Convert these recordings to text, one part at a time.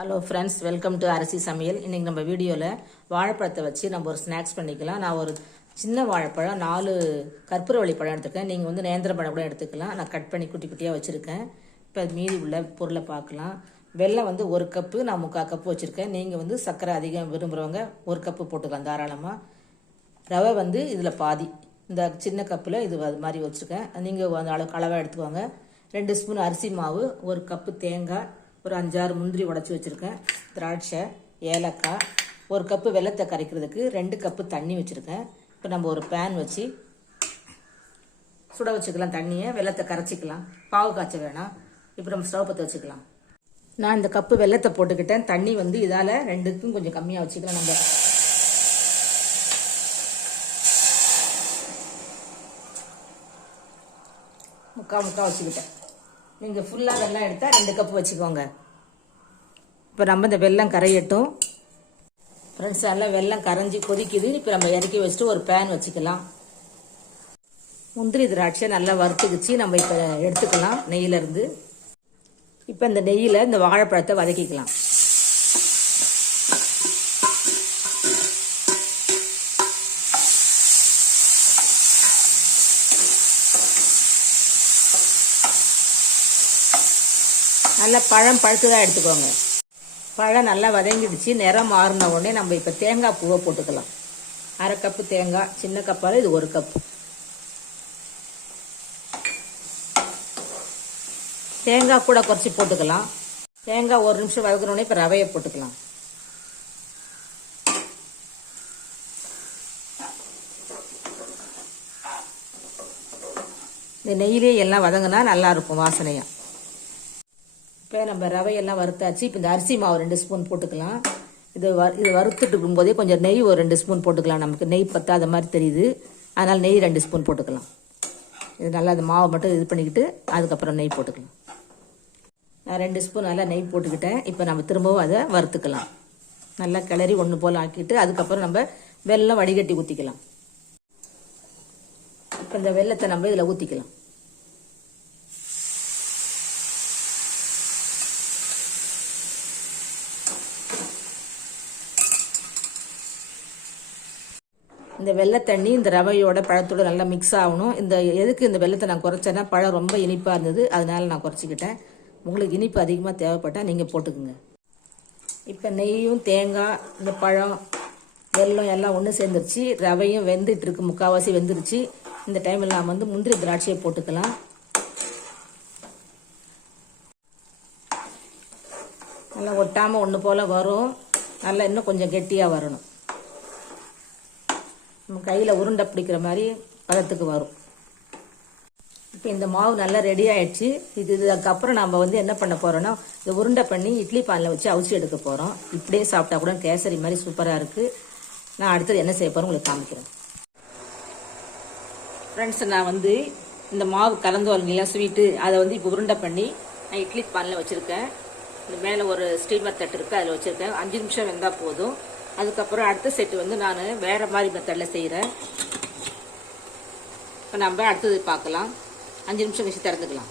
Hello friends welcome to அரிசி சமையல் இன்றைக்கி நம்ம வீடியோவில் வாழைப்பழத்தை வச்சு நம்ம ஒரு ஸ்நாக்ஸ் பண்ணிக்கலாம். நான் ஒரு சின்ன வாழைப்பழம் நாலு கற்பூரவள்ளி பழம் எடுத்துருக்கேன். நீங்கள் வந்து நேந்திர பழம் கூட எடுத்துக்கலாம். நான் கட் பண்ணி குட்டி குட்டியாக வச்சுருக்கேன். இப்போ மீதி உள்ள பொருளை பார்க்கலாம். வெள்ளம் வந்து ஒரு கப்பு நான் முக்கால் கப்பு வச்சுருக்கேன். நீங்கள் வந்து சர்க்கரை அதிகம் விரும்புகிறவங்க ஒரு கப்பு போட்டுக்கலாம் தாராளமாக ரவை வந்து இதில் பாதி. இந்த சின்ன கப்பில் இது அது மாதிரி வச்சுருக்கேன். நீங்கள் அந்த அளவு அளவாக எடுத்துக்கோங்க. ரெண்டு ஸ்பூன் அரிசி மாவு ஒரு கப்பு தேங்காய் ஒரு அஞ்சாறு முந்திரி உடச்சி வச்சுருக்கேன். திராட்சை ஏலக்காய் ஒரு கப்பு வெள்ளத்தை கரைக்கிறதுக்கு ரெண்டு கப்பு தண்ணி வச்சுருக்கேன். இப்போ நம்ம ஒரு பேன் வச்சு சுட வச்சுக்கலாம் தண்ணியை வெள்ளத்தை கரைச்சிக்கலாம். பாவு காய்ச்ச வேணாம். இப்போ நம்ம ஸ்டவ் பற்ற வச்சுக்கலாம். நான் இந்த கப்பு வெள்ளத்தை போட்டுக்கிட்டேன். தண்ணி வந்து இதால் ரெண்டுக்கும் கொஞ்சம் கம்மியாக வச்சுக்கலாம் நம்ம. முக்கால் முக்கால் வச்சுக்கிட்டேன். நீங்கள் ஃபுல்லாக வெள்ளம் எடுத்தால் ரெண்டு கப்பு வச்சுக்கோங்க. இப்போ நம்ம இந்த வெல்லம் கரையட்டும். ஃப்ரெண்ட்ஸ் எல்லாம் வெள்ளம் கரைஞ்சி கொதிக்குது. இப்போ நம்ம இறக்கி வச்சுட்டு ஒரு பேன் வச்சுக்கலாம். முந்திரி திராட்சை நல்லா வறுத்துக்குச்சு. நம்ம இப்போ எடுத்துக்கலாம் நெய்யிலேருந்து. இப்போ இந்த நெய்யில் இந்த வாழைப்பழத்தை வதக்கிக்கலாம். நல்லா பழம் பழுத்ததாக எடுத்துக்கோங்க. பழம் நல்லா வதங்கிடுச்சு நிறம் மாறின உடனே நம்ம இப்போ தேங்காய் பூவை போட்டுக்கலாம். அரை கப்பு தேங்காய் சின்ன கப்பால் இது ஒரு கப்பு தேங்காய் கூட குறைச்சி போட்டுக்கலாம். தேங்காய் ஒரு நிமிஷம் வதக்கணுன்னே இப்போ ரவையை போட்டுக்கலாம். இந்த நெய்யிலே எல்லாம் வதங்கினா நல்லா இருக்கும் வாசனையாக இப்போ நம்ம ரவையெல்லாம் வறுத்தாச்சு. இப்போ இந்த அரிசி மாவு ரெண்டு ஸ்பூன் போட்டுக்கலாம். இது வ இது வறுத்துட்டு இருக்கும்போதே கொஞ்சம் நெய் ஒரு ரெண்டு ஸ்பூன் போட்டுக்கலாம். நமக்கு நெய் பத்தாத மாதிரி தெரியுது. அதனால் நெய் ரெண்டு ஸ்பூன் போட்டுக்கலாம். இது நல்லா அந்த மாவை மட்டும் இது பண்ணிக்கிட்டு அதுக்கப்புறம் நெய் போட்டுக்கலாம். நான் ரெண்டு ஸ்பூன் நல்லா நெய் போட்டுக்கிட்டேன். இப்போ நம்ம திரும்பவும் அதை வறுத்துக்கலாம். நல்லா கிளறி ஒன்று போல் ஆக்கிட்டு அதுக்கப்புறம் நம்ம வெல்லம் வடிகட்டி ஊற்றிக்கலாம் இப்போ இந்த வெள்ளத்தை நம்ம இதில் ஊற்றிக்கலாம் இந்த வெள்ளை தண்ணி இந்த ரவையோட பழத்தோட நல்லா மிக்ஸ் ஆகணும். இந்த எதுக்கு இந்த வெள்ளத்தை நான் குறைச்சேன்னா பழம் ரொம்ப இனிப்பாக இருந்தது. அதனால நான் குறைச்சிக்கிட்டேன். உங்களுக்கு இனிப்பு அதிகமாக தேவைப்பட்டால் நீங்கள் போட்டுக்குங்க. இப்போ நெய்யும் தேங்காய் இந்த பழம் வெல்லம் எல்லாம் ஒன்று சேர்ந்துருச்சு. ரவையும் வெந்துட்டுருக்கு. முக்கால்வாசி வெந்துருச்சு. இந்த டைமில் நாம் வந்து முந்திரி திராட்சையை போட்டுக்கலாம். நல்லா ஒட்டாமல் ஒன்று போல் வரும். நல்லா இன்னும் கொஞ்சம் கெட்டியாக வரணும். நம்ம கையில் உருண்டை பிடிக்கிற மாதிரி பதத்துக்கு வரும். இப்போ இந்த மாவு நல்லா ரெடி ஆயிடுச்சு. இது இதுக்கப்புறம் நம்ம வந்து என்ன பண்ண போகிறோன்னா இந்த உருண்டை பண்ணி இட்லி பானில் வச்சு அவிச்சு எடுக்க போகிறோம் இப்படியே சாப்பிட்டா கூட கேசரி மாதிரி சூப்பராக இருக்குது நான் அடுத்தது என்ன செய்ய போகிறேன் உங்களுக்கு காமிக்கிறேன். ஃப்ரெண்ட்ஸ் நான் வந்து இந்த மாவு கலந்து வரீங்களா ஸ்வீட்டு அதை வந்து இப்போ உருண்டை பண்ணி நான் இட்லி பானில் வச்சுருக்கேன். இந்த மேலே ஒரு ஸ்டீமர் தட்டு இருக்குது அதில் வச்சுருக்கேன். அஞ்சு நிமிஷம் வெந்தால் போதும். அதுக்கப்புறம் அடுத்த செட்டு வந்து நான் வேறு மாதிரி மெத்தடில் செய்கிறேன் இப்போ நம்ம அடுத்தது பார்க்கலாம். அஞ்சு நிமிஷம் கழிச்சு திறந்துக்கலாம்.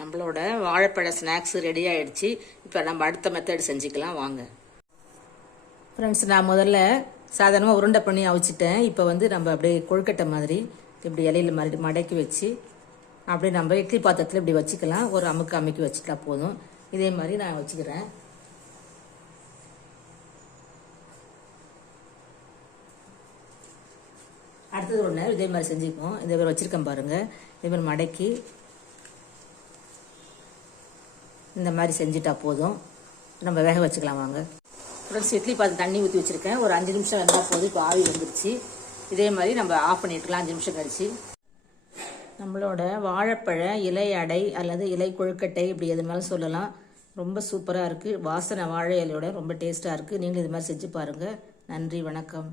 நம்மளோட வாழைப்பழ ஸ்நாக்ஸ் ரெடி ஆகிடுச்சு இப்போ நம்ம அடுத்த மெத்தட் செஞ்சுக்கலாம். வாங்க. ஃப்ரெண்ட்ஸ் நான் முதல்ல சாதாரணமாக உருண்டை பண்ணி அவிச்சிட்டேன். இப்போ வந்து நம்ம அப்படியே கொழுக்கட்டை மாதிரி இப்படி இலையில மாதிரி மடக்கி வச்சு அப்படியே நம்ம இட்லி பாத்திரத்தில் இப்படி வச்சுக்கலாம். ஒரு அமுக்கு அமுக்கி வச்சுட்டா போதும். இதே மாதிரி நான் வச்சுக்கிறேன். அடுத்தது ஒன்று இதே மாதிரி செஞ்சுக்குவோம். இதே மாதிரி வச்சுருக்கேன் பாருங்கள் இதே மாதிரி மடக்கி இந்த மாதிரி செஞ்சுட்டா போதும். நம்ம வேக வச்சுக்கலாம் வாங்க. ஃப்ரெண்ட்ஸ் இட்லி பார்த்து தண்ணி ஊற்றி வச்சுருக்கேன். ஒரு அஞ்சு நிமிஷம் வெந்தால் போதும். இப்போ ஆவி வந்துருச்சு. இதே மாதிரி நம்ம ஆஃப் பண்ணிட்டுக்கலாம். அஞ்சு நிமிஷம் கழிச்சு. நம்மளோட வாழைப்பழ இலை அடை அல்லது இலை கொழுக்கட்டை இப்படி எது மேலே சொல்லலாம். ரொம்ப சூப்பராக இருக்குது வாசனை வாழை இலையோட ரொம்ப டேஸ்ட்டாக இருக்குது நீங்களும் இது மாதிரி செஞ்சு பாருங்கள் நன்றி வணக்கம்.